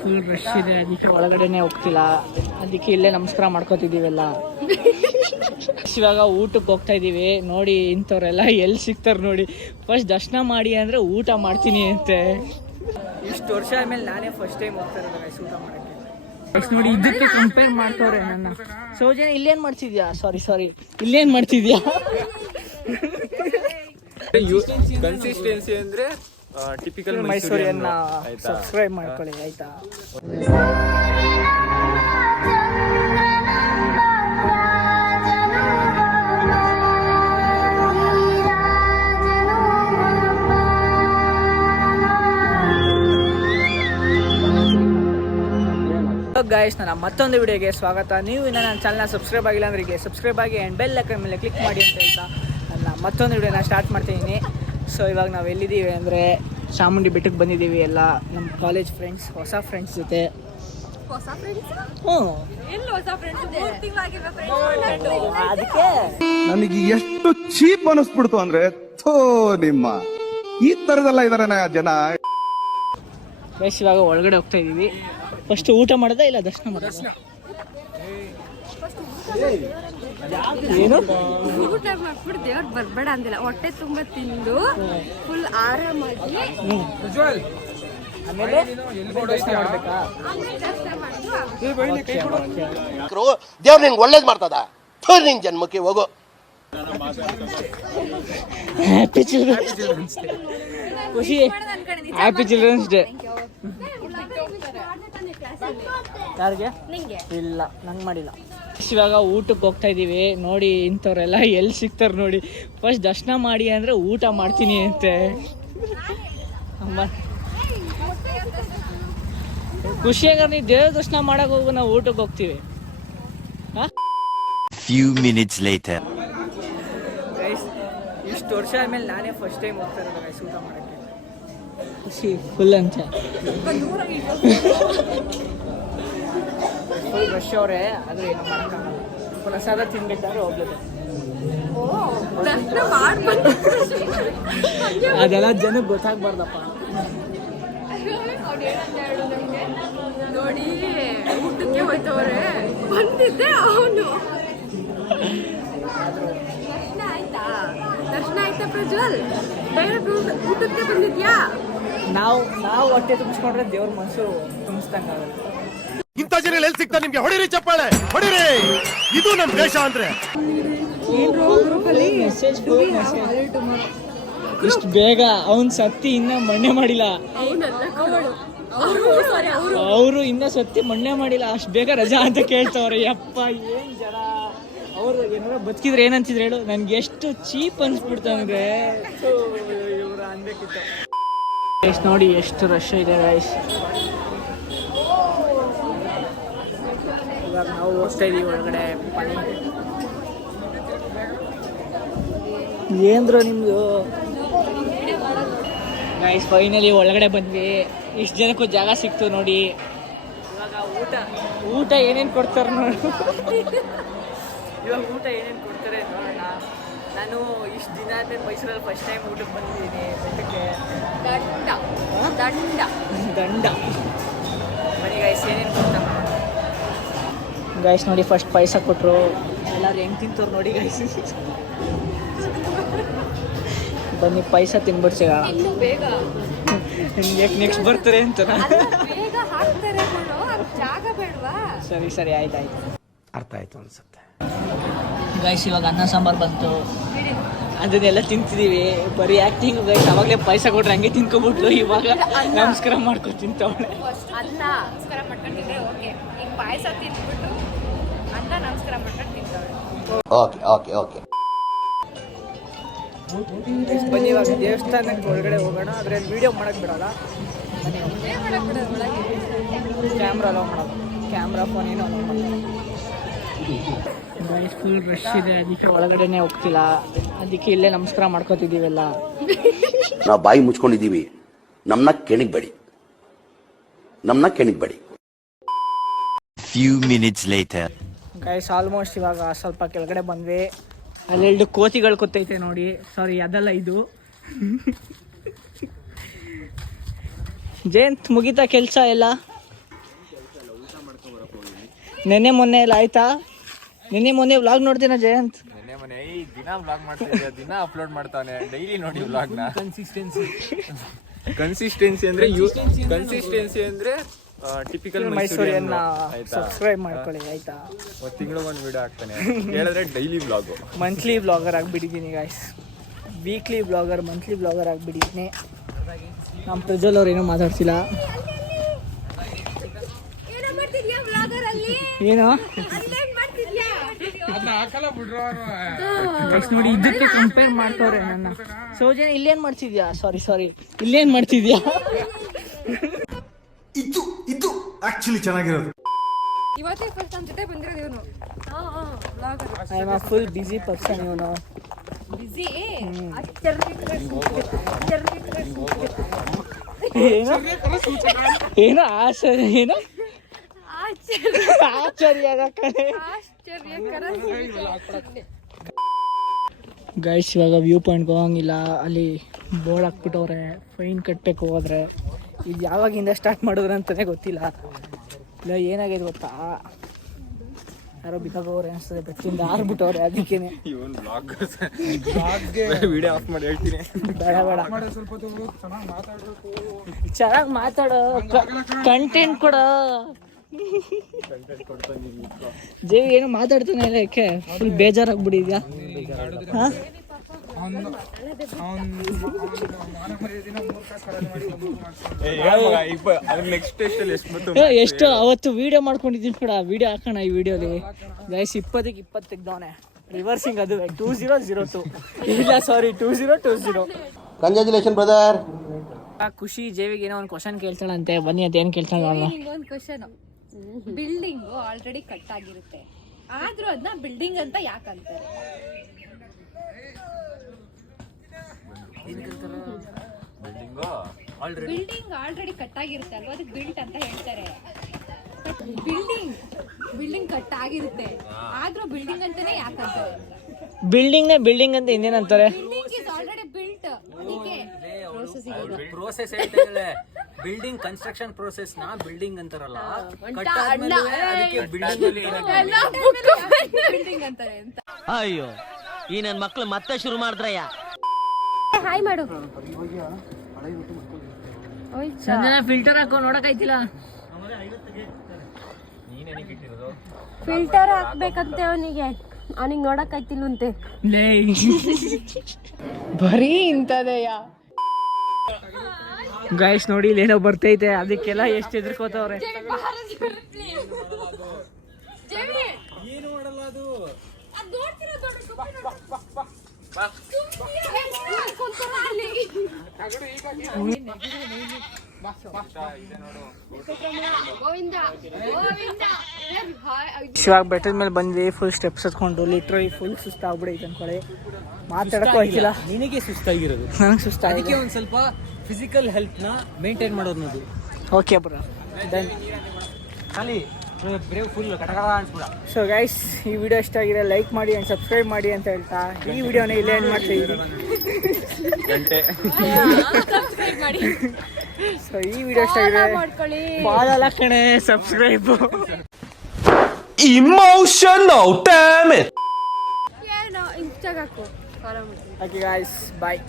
Full rush ಇದೆ, ಅದಕ್ಕೆ ಒಳಗಡೆನೆ ಹೋಗ್ತಿಲ್ಲ. ಅದಕ್ಕೆ ಇಲ್ಲೇ ನಮಸ್ಕಾರ ಮಾಡ್ಕೋತಿದ್ದೀವೆಲ್ಲ. ಇವಾಗ ಊಟಕ್ಕೆ ಹೋಗ್ತಾ ಇದೀವಿ. ನೋಡಿ ಇಂಥವ್ರೆಲ್ಲ ಎಲ್ಲಿ ಸಿಗ್ತಾರೆ ನೋಡಿ. ಫಸ್ಟ್ ದರ್ಶನ ಮಾಡಿ ಅಂದ್ರೆ ಊಟ ಮಾಡ್ತೀನಿ ಅಂತೆ. ಇಷ್ಟು ವರ್ಷ ಆದ್ಮೇಲೆ ನಾನೇ ಫಸ್ಟ್ ಟೈಮ್ ಹೋಗ್ತಾ ಇರೋದು ಗೈಸ್ ಊಟ ಮಾಡಕ್ಕೆ. ನೋಡಿ ಇದಕ್ಕೆ ಕಂಪೇರ್ ಮಾಡ್ತವ್ರೆ ನನ್ನ. ಸೌಜನ್ಯ ಇಲ್ಲೇನ್ ಮಾಡ್ತಿದ್ಯಾ? ಸಾರಿ ಇಲ್ಲೇನ್ ಮಾಡ್ತಿದ್ಯಾ? ಕನ್ಸಿಸ್ಟೆನ್ಸಿ ಅಂದ್ರೆ ಟಿಪಿಕಲ್ ಮೈಸೂರಿಯನ್ನ ಸಬ್ಸ್ಕ್ರೈಬ್ ಮಾಡ್ಕೊಳ್ಳಿ ಆಯ್ತಾ. ಗಾಯ್ಸ್, ನನ್ನ ಮತ್ತೊಂದು ವಿಡಿಯೋಗೆ ಸ್ವಾಗತ. ನೀವು ಇನ್ನು ನನ್ನ ಚಾನಲ್ನ ಸಬ್ಸ್ಕ್ರೈಬ್ ಆಗಿಲ್ಲ ಅಂದ್ರೆ ಈಗ ಸಬ್ಸ್ಕ್ರೈಬ್ ಆಗಿ ಆ್ಯಂಡ್ ಬೆಲ್ ಐಕಾನ್ ಮೇಲೆ ಕ್ಲಿಕ್ ಮಾಡಿ ಅಂತ ಹೇಳ್ತಾ ನನ್ನ ಮತ್ತೊಂದು ವಿಡಿಯೋನ ಸ್ಟಾರ್ಟ್ ಮಾಡ್ತಿದ್ದೀನಿ. ಸೊ ಇವಾಗ ನಾವು ಎಲ್ಲಿದ್ದೀವಿ ಅಂದರೆ ಚಾಮುಂಡಿ ಬೆಟ್ಟಕ್ಕೆ ಬಂದಿದ್ದೀವಿ. ಎಲ್ಲ ನಮ್ಮ ಕಾಲೇಜ್ ಫ್ರೆಂಡ್ಸ್, ಹೊಸ ಫ್ರೆಂಡ್ಸ್ ಜೊತೆ. ಅದಕ್ಕೆ ನನಗೆ ಎಷ್ಟು ಚೀಪ್ ಅನಿಸ್ಬಿಡ್ತು ಅಂದ್ರೆ ನಿಮ್ಮ ಈ ತರದೆಲ್ಲ ಇದಾರೆ ಜನ. ಗೈಸ್ ಇವಾಗ ಒಳಗಡೆ ಹೋಗ್ತಾ ಇದ್ದೀವಿ. ಫಸ್ಟ್ ಊಟ ಮಾಡೋದಾ ಇಲ್ಲ ದರ್ಶನ ಮಾಡೋದಾ? ಏನು ಊಟ ಮಾಡ್ಬಿಟ್ಟು ದೇವ್ರು ಬರ್ಬೇಡ ಅಂದಿಲ್ಲ, ಹೊಟ್ಟೆ ತುಂಬಾ ತಿಂದು ಫುಲ್ ಆರಾಮಾಗಿ ಆಮೇಲೆ ದರ್ಶನ ಮಾಡ್ಬೇಕಾ? ದೇವ್ರು ನಿಂಗೆ ಒಳ್ಳೇದು ಮಾಡ್ತದ, ನಿನ್ ಜನ್ಮಕ್ಕೆ ಹೋಗೋ. ಹ್ಯಾಪಿ ಚಿಲ್ಡ್ರನ್ಸ್ ಖುಷಿ, ಹ್ಯಾಪಿ ಚಿಲ್ಡ್ರನ್ಸ್ ಡೇ. ಯಾರಿಗೆ? ಇಲ್ಲ, ನಂಗೆ ಮಾಡಿಲ್ಲ. ಇವಾಗ ಊಟಕ್ಕೆ ಹೋಗ್ತಾ ಇದ್ದೀವಿ. ನೋಡಿ ಇಂಥವ್ರೆಲ್ಲ ಎಲ್ಲಿ ಸಿಗ್ತಾರೆ ನೋಡಿ. ಫಸ್ಟ್ ದರ್ಶನ ಮಾಡಿ ಅಂದರೆ ಊಟ ಮಾಡ್ತೀನಿ ಅಂತೆ. ಅಮ್ಮ ಖುಷಿಯಾಗ ನೀವು ದೇವ್ರ ದರ್ಶನ ಮಾಡಕ್ಕೆ ಹೋಗು, ನಾವು ಊಟಕ್ಕೆ ಹೋಗ್ತೀವಿ. Few minutes later. ಗೈಸ್ ಇಷ್ಟು ವರ್ಷ ಆದ್ಮೇಲೆ ನಾನೇ ಫಸ್ಟ್ ಟೈಮ್ ಹೋಗ್ತಾ ಇರೋದು ಗೈಸ್ ಊಟ ಮಾಡೋಕ್ಕೆ. ಖುಷಿ ಫುಲ್ ಅಂತ. ಫುಲ್ ರಶ್ ಅವರೇ, ಆದರೂ ಏನು ಮಾಡೋಕ್ಕಾಗಲ್ಲ. ಪ್ರಸಾದ ತಿನ್ಬೇಕಾದ್ರೆ ಹೋಗ್ಲಿದೆ. ಅದೆಲ್ಲ ಜನಕ್ಕೆ ಗೊತ್ತಾಗ್ಬಾರ್ದಪ್ಪ. ನೋಡಿ ಊಟಕ್ಕೆ ಹೋಯ್ತವ್ರೆ, ಬಂದಿದ್ದೆ ಅವನು. ದರ್ಶನ ಆಯ್ತಾ ಪ್ರಜ್ವಲ್? ಊಟಕ್ಕೆ ಬಂದಿದ್ಯಾ? ನಾವು ಹೊಟ್ಟೆ ತುಂಬಿಸ್ಕೊಂಡ್ರೆ ದೇವ್ರ ಮನಸ್ಸು ತುಂಬಿಸ್ದಂಗಾಗುತ್ತೆ. ಇಂಥ ಜನ ಎಲ್ಲಿ ಸಿಗ್ತಾರೆ ನಿಮ್ಗೆ? ಹೊಡಿರಿ ಚಪ್ಪಾಳೆ, ಹೊಡಿರಿ. ಇದು ನಮ್ ದೇಶ ಅಂದ್ರೆ. ಇಷ್ಟು ಬೇಗ ಅವನ್ ಸತ್ತಿ ಇನ್ನ ಮಣ್ಣೆ ಮಾಡಿಲ್ಲ. ಅವರು ಇನ್ನ ಸತ್ತಿ ಮಣ್ಣೆ ಮಾಡಿಲ್ಲ, ಅಷ್ಟು ಬೇಗ ರಜಾ ಅಂತ ಕೇಳ್ತವ್ರೆ. ಯಪ್ಪ ಏನ್ ಜನ. ಅವರು ಏನಾರ ಬದುಕಿದ್ರೆ ಏನಂತಿದ್ರು ಹೇಳು. ನನ್ಗೆ ಎಷ್ಟು ಚೀಪ್ ಅನ್ಸ್ಬಿಡ್ತು ಅಂದ್ರೆ ಇವ್ರು ಅನ್ಬೇಕಿತ್ತು. ಗೈಸ್ ನೋಡಿ ಎಷ್ಟು ರಶ್ ಇದೆ ಗೈಸ್. ಇವಾಗ ನಾವು ಹೋಗ್ತಾ ಇದೀವಿ ಒಳಗಡೆ. ಏನ್ರು ನಿಮ್ದು ಗೈಸ್? ಫೈನಲಿ ಒಳಗಡೆ ಬಂದ್ವಿ. ಇಷ್ಟು ಜನಕ್ಕೂ ಜಾಗ ಸಿಕ್ತು ನೋಡಿ. ಇವಾಗ ಊಟ ಏನೇನು ಕೊಡ್ತಾರೆ ನೋಡಿ. ಇವಾಗ ಊಟ ಏನೇನು ಕೊಡ್ತಾರೆ ನೋಡೋಣ. ನಾನು ಇಷ್ಟು ದಿನ ಆದ್ಮೇಲೆ ಮೈಸೂರಲ್ಲಿ ಫಸ್ಟ್ ಟೈಮ್ ಊಟಕ್ಕೆ ಬಂದಿದ್ದೀನಿ ಬೆಟ್ಟಕ್ಕೆ. ದಂಡ ಬನ್ನಿ ಗೈಸ್, ಏನೇನು ಕೊಡ್ತಾ ಗೈಸ್ ನೋಡಿ. ಫಸ್ಟ್ ಪೈಸ ಕೊಟ್ಟರು. ಎಲ್ಲರೂ ಹೆಂಗೆ ತಿಂತವ್ರು ನೋಡಿ ಗೈಸ್. ಬನ್ನಿ ಪೈಸ ತಿನ್ಬಿಡ್ತೀಗ. ನೆಕ್ಸ್ಟ್ ಬರ್ತಾರೆ ಅಂತ. ಸರಿ ಆಯ್ತು. ಅರ್ಥ ಆಯ್ತು ಅನ್ಸುತ್ತೆ ಗೈಸ್. ಇವಾಗ ಅನ್ನ ಸಾಂಬಾರು ಬಂತು, ಅದನ್ನೆಲ್ಲ ತಿಂತಿದ್ದೀವಿ. ಬರೀ ಆ್ಯಕ್ಟಿಂಗ್ ಗೈಸ್. ಅವಾಗಲೇ ಪೈಸ ಕೊಟ್ರೆ ಹಂಗೆ ತಿನ್ಕೊಬಿಟ್ಲು. ಇವಾಗ ನಮಸ್ಕಾರ ಮಾಡ್ಕೊಂಡು ತಿಂತವಳೆ. ಅನ್ನ ನಮಸ್ಕಾರ ಮಾಡ್ಕೊಂಡಿದ್ರೆ ಓಕೆ, ಈಗ ಪಾಯಸ ತಿಂದ್ಬಿಟ್ಟು ಅನ್ನ ನಮಸ್ಕಾರ ಮಾಡ್ಕೊಂಡು ತಿಂತವಳೆ. ಓಕೆ. ಬನ್ನಿ ಇವಾಗ ದೇವಸ್ಥಾನಕ್ಕೆ ಒಳಗಡೆ ಹೋಗೋಣ. ಆದರೆ ವಿಡಿಯೋ ಮಾಡೋಕ್ಕೆ ಬಿಡೋಲ್ಲ. ಕ್ಯಾಮ್ರಾ ಅಲೋ ಮಾಡೋದು. ಕ್ಯಾಮ್ರಾ ಫೋನ್ ಏನೋ ಅಲೋ ಮಾಡೋದು. ಫುಲ್ ರಶ್ ಇದೆ, ಅದಕ್ಕೆ ಒಳಗಡೆನೆ ಹೋಗ್ತಿಲ್ಲ. ಅದಕ್ಕೆ ಇಲ್ಲೇ ನಮಸ್ಕಾರ ಮಾಡ್ಕೋತಿದ್ದೀವೆಲ್ಲ. ನಾವು ಬಾಯಿ ಮುಚ್ಕೊಂಡಿದ್ದೀವಿ, ನಮ್ಮನ್ನ ಕೆಣಿಗ್ಬೇಡಿ. Few minutes later. Guys almost ಇವಾಗ ಸ್ವಲ್ಪ ಕೆಳಗಡೆ ಬಂದ್ವಿ. ಅಲ್ಲೆರಡು ಕೋತಿಗಳು ಕೂತೈತೆ ನೋಡಿ. ಸಾರಿ, ಅದಲ್ಲ ಇದು. ಜಯಂತ್ ಮುಗಿತಾ ಕೆಲಸ ಎಲ್ಲ? ನೆನ್ನೆ ಮೊನ್ನೆ ಎಲ್ಲ ಆಯ್ತಾ? ನಿನ್ನೆ ಮೊನ್ನೆ ವ್ಲಾಗ್ ನೋಡ್ತೀನ ಜಯಂತ್? ಮನೆ ದಿನ ವ್ಲಾಗ್ ಮಾಡ್ತಿದ್ದೆ, ದಿನ ಅಪ್ಲೋಡ್ ಮಾಡ್ತಾನೆ, ಡೈಲಿ ನೋಡಿ ವ್ಲಾಗ್ನ. ಕನ್ಸಿಸ್ಟೆನ್ಸಿ ಅಂದ್ರೆ ಟಿಪಿಕಲ್ ಮೈಸೂರಿಯನ್ನ ಸಬ್ಸ್ಕ್ರೈಬ್ ಮಾಡ್ಕೊಳ್ಳಿ ಆಯ್ತಾ? ಒಂದು ತಿಂಗಳು ಒಂದು ವಿಡಿಯೋ ಹಾಕ್ತಾನೆ, ಹೇಳಿದ್ರೆ ಡೈಲಿ ವ್ಲಾಗು. ಮಂತ್ಲಿ ವ್ಲಾಗರ್ ಆಗಿಬಿಟ್ಟಿದ್ದೀನಿ guys, weekly vlogger, monthly vlogger ಆಗಿಬಿಟ್ಟಿದ್ದೀನಿ. ನಮ್ಮ ಪ್ರಜ್ವಲ್ ಅವ್ರು ಏನೂ ಮಾತಾಡ್ತಿಲ್ಲ. ಏನು ನೋಡಿ ಇದಕ್ಕೆ ಕಂಪೇರ್ ಮಾಡ್ತವ್ರೆ ನನ್ನ. ಸೌಜನ್ಯ ಇಲ್ಲೇನ್ ಮಾಡ್ತಿದ್ಯಾ? ಸಾರಿ ಇಲ್ಲೇನ್ ಮಾಡ್ತಿದ್ಯಾ? ಇದು ಆಕ್ಚುಲಿ ಚೆನ್ನಾಗಿರೋದು. ಇವತ್ತೇ ಫಸ್ಟ್ ನಮ್ಮ ಜೊತೆ ಬಂದಿರೋದು ಇವನು. I am a full busy person. ಇವನು ಬಿಸಿ ಏನು ಆಶ್ಚರ್ಯ ಗೈಸ್. ಇವಾಗ ವ್ಯೂ ಪಾಯಿಂಟ್ಗೆ ಹೋಗಂಗಿಲ್ಲ, ಅಲ್ಲಿ ಬೋರ್ಡ್ ಹಾಕ್ಬಿಟ್ಟವ್ರೆ, ಫೈನ್ ಕಟ್ಟಬೇಕು ಹೋದ್ರೆ. ಇದು ಯಾವಾಗಿಂದ ಸ್ಟಾರ್ಟ್ ಮಾಡಿದ್ರು ಅಂತಲೇ ಗೊತ್ತಿಲ್ಲ. ಇಲ್ಲ ಏನಾಗಿದೆ ಗೊತ್ತಾ, ಯಾರೋ ಬಿದ್ದೋಗವ್ರೆ ಅನಿಸ್ತದೆ, ಬೆಚ್ಚಿಂದ ಆರ್ಬಿಟ್ಟವ್ರೆ. ಅದಕ್ಕೇನೆ ವಿಡಿಯೋ ಆಫ್ ಮಾಡಿ ಹೇಳ್ತೀನಿ. ಬೇಡ ಚೆನ್ನಾಗಿ ಮಾತಾಡೋ, ಕಂಟೆಂಟ್ ಕೊಡ. ಜೇವಿ ಏನು ಮಾತಾಡ್ತಾನೆ ಇಲ್ಲ, ಯಾಕೆ ಫುಲ್ ಬೇಜಾರಾಗ್ಬಿಟ್ಟಿದ್ಯಾ? ಎಷ್ಟು ಅವತ್ತು ವಿಡಿಯೋ ಮಾಡ್ಕೊಂಡಿದ್ದೀನಿ ಕೂಡ, ವಿಡಿಯೋ ಹಾಕೋಣ ಈ ವಿಡಿಯೋಲಿ ಗೈಸ್. 20 ತೆಗ್ದವನೆ ರಿವರ್ಸಿಂಗ್, ಅದು 2002 ಇಲ್ಲ ಸಾರಿ 2020. Congratulation brother. ಖುಷಿ ಜೇವಿಗೆ ಏನೋ ಒಂದು ಕ್ವಶನ್ ಕೇಳ್ತಾಳಂತೆ, ಬನ್ನಿ ಅಂತ ಏನು ಕೇಳ್ತಾಳ? ಒಂದು ಕ್ವಶನ್. ಬಿಲ್ಡಿಂಗ್ ಆಲ್ರೆಡಿ ಕಟ್ ಆಗಿರುತ್ತೆ, ಆದ್ರೂ ಅದನ್ನ ಬಿಲ್ಡಿಂಗ್ ಅಂತ ಯಾಕೆ ಅಂತಾರೆ? ಬಿಲ್ಡಿಂಗ್ ಆಲ್ರೆಡಿ ಕಟ್ ಆಗಿರುತ್ತೆ ಅಲ್ವಾ, ಅದಕ್ಕೆ ಬಿಲ್ಟ್ ಅಂತ ಹೇಳ್ತಾರೆ. ಬಿಲ್ಡಿಂಗ್ ಕಟ್ ಆಗಿರುತ್ತೆ, ಆದ್ರೂ ಬಿಲ್ಡಿಂಗ್ ಅಂತಾನೆ ಯಾಕೆ ಅಂತಾರೆ? ಬಿಲ್ಡಿಂಗ್ ಅಂತ ಇನ್ನೇನಂತಾರೆ? Building is already built. Process ಹೇಳ್ತಾರೆ, ಬಿಲ್ಡಿಂಗ್ ಕನ್ಸ್ಟ್ರಕ್ಷನ್ ಪ್ರೋಸೆಸ್ ನ ಬಿಲ್ಡಿಂಗ್ ಅಂತಾರಲ್ಲ, ಬಿಲ್ಡಿಂಗ್ ಅಂತಾರೆ ಅಂತ. ಅಯ್ಯೋ ಈ ನನ್ ಮಕ್ಳು ಮತ್ತೆ ಶುರು ಮಾಡಿದ್ರಯ್ಯ. ಹಾಯ್ ಮಾಡು. ಸಂಜನಾ ಫಿಲ್ಟರ್ ಹಾಕೋ, ನೋಡಕ್ಕಾಯ್ತಿಲ್ಲ. ಫಿಲ್ಟರ್ ಹಾಕ್ಬೇಕಂತೆ ಅವನಿಗೆ ನೋಡಕ್ಕಾಯ್ತಿಲ್ವಂತೆ. ಬರೀ ಇಂಥದೆಯಾ ಗೈಸ್? ನೋಡಿ ಇಲ್ಲೇನೋ ಬರ್ತೈತೆ, ಅದಕ್ಕೆಲ್ಲ ಎಷ್ಟು ಎದುರ್ಕೋತವ್ರೆ. ಇವಾಗ ಬೆಟ್ಟದ ಮೇಲೆ ಬಂದ್ವಿ, ಫುಲ್ ಸ್ಟೆಪ್ಸ್ ಹತ್ಕೊಂಡು ಲಿಟ್ರಲಿ ಫುಲ್ ಸುಸ್ತಾಗ್ಬಿಡೈತೆ ಅನ್ಕೊಳ್ಳಿ. ಮಾತಾಡಕ್ಕೂ ಆಯ್ತಿಲ್ಲ. ನಿನಗೆ ಸುಸ್ತಾಗಿರೋದು, ನನಗೆ ಸುಸ್ತಾಗಿದೆ. ಒಂದ್ ಸ್ವಲ್ಪ ಫಿಸಿಕಲ್ ಹೆಲ್ತ್ ನ ಮೇಂಟೈನ್ ಮಾಡೋದು ನೋಡಿ. Okay bro, done. ಖಾಲಿ ಫುಲ್ ಕಟಕಟ ಅನ್ಸ್ಬಿಡ. ಸೊ ಗೈಸ್, ಈ ವಿಡಿಯೋ ಇಷ್ಟ ಆಗಿದೆ ಲೈಕ್ ಮಾಡಿ ಆ್ಯಂಡ್ ಸಬ್ಸ್ಕ್ರೈಬ್ ಮಾಡಿ ಅಂತ ಹೇಳ್ತಾ ಈ ವಿಡಿಯೋನ ಇಲ್ಲೇ ಎಂಡ್ ಮಾಡ್ತಾ ಇದ್ದೀನಿ. ಸೊ ಈ ವಿಡಿಯೋ ಇಷ್ಟ ಆಗಿದೆ, ಬಾಳಲ್ಲ ಕಣೆ ಸಬ್ಸ್ಕ್ರೈಬ್. Emotional damage. ಇನ್ಸ್ಟಾಗ್ ಹಾಕು. ಓಕೆ ಗೈಸ್, ಬಾಯ್.